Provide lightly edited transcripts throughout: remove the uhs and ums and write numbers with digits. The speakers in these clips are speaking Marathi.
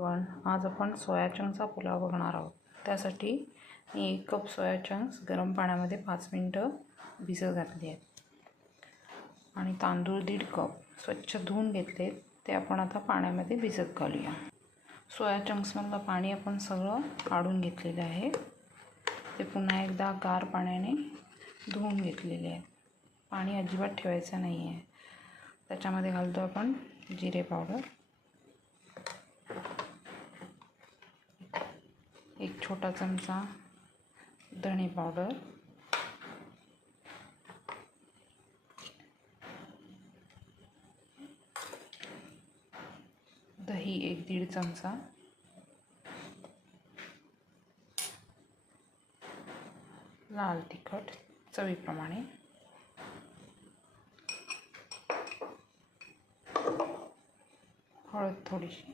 पण आज आपण सोया चंक्सचा पुलाव बघणार आहोत। त्यासाठी मी 1 कप सोया चंक्स गरम पाण्यामध्ये 5 मिनिटं भिजत घातले आहेत आणि तांदूळ 1.5 कप स्वच्छ धुवून घेतले, ते आपण आता पाण्यामध्ये भिजत घालूया। सोया चंक्समधलं पाणी आपण सगळं काढून घेतलेलं आहे। ते पुन्हा एकदा गार पाण्याने धुवून घेतलेले आहे। पाणी अजिबात ठेवायचं नाही आहे। त्याच्यामध्ये घालतो आपण जिरे पावडर, 1 छोटा चमचा धणे पावडर, दही 1-1.5 चमचा, लाल तिखट चवीप्रमाणे, हळद थोडीशी,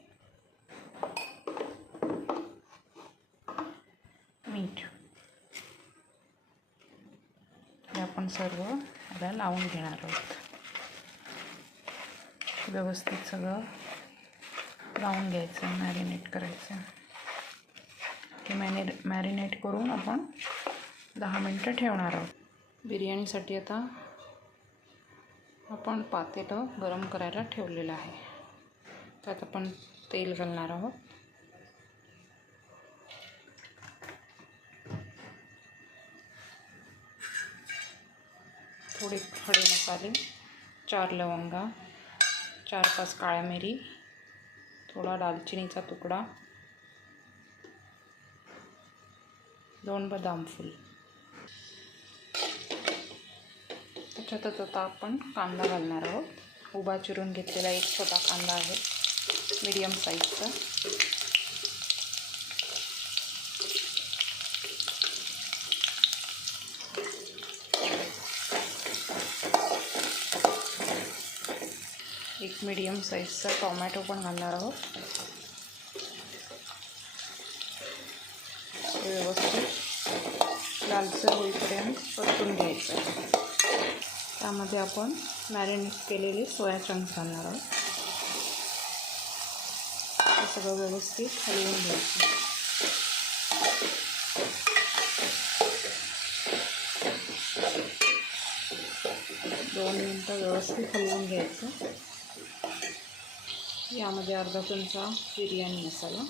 मीठ। हे आपण सर्व याला लावून घेणार आहोत। व्यवस्थित सगळं लावून घ्यायचं, मॅरिनेट करायचं। हे मॅरिनेट करून आपण 10 मिनिटं ठेवणार आहोत। बिर्याणीसाठी आता आपण पातेलं गरम करायला ठेवलेलं आहे। त्यात आपण तेल घालणार आहोत। थोडे खडे मसाले, 4 लवंगा, 4-5 काळ्या मिरी, थोडा दालचिनीचा तुकडा, 2 बदाम फूल। त्याच्यातच आता आपण कांदा घालणार आहोत। उभा चिरून घेतलेला 1 छोटा कांदा आहे, मीडियम साईजचा। एक मीडियम साईजचा टोमॅटो पण घालणार आहोत। व्यवस्थित लालसर होईपर्यंत परतून घ्यायचं। त्यामध्ये आपण मॅरिनेट केलेले सोया चंक्स घालणार आहोत। हे सगळं व्यवस्थित हलवून घ्यायचं। 2 मिनिटं व्यवस्थित हलवून घ्यायचं। यामध्ये अर्धा चमचा बिर्याणी मसाला,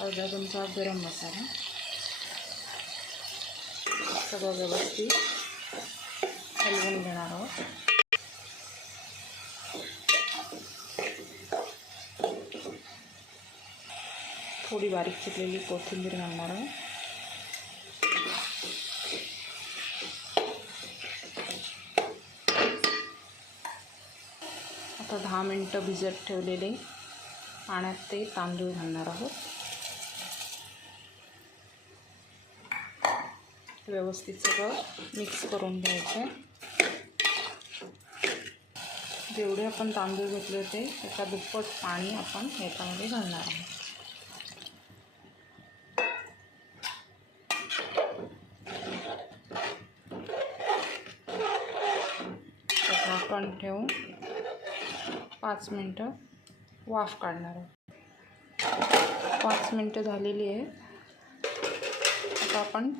अर्धा चमचा गरम मसाला, सगळं व्यवस्थित हलवून घेणार आहोत। थोडी बारीक चिरलेली कोथिंबीर घालणार आहोत। आता 10 मिनिटं भिजत ठेवलेले पाण्यात ते तांदूळ घालणार आहोत। व्यवस्थित सगळं मिक्स करून घ्यायचं। जेवढे आपण तांदूळ घेतले होते त्याच्या दुप्पट पाणी आपण याच्यामध्ये घालणार आहोत। झाकण ठेवून 5 मिनिटं वाफ काढणार आहोत। 5 मिनिटं झालेली आहे। आता आपण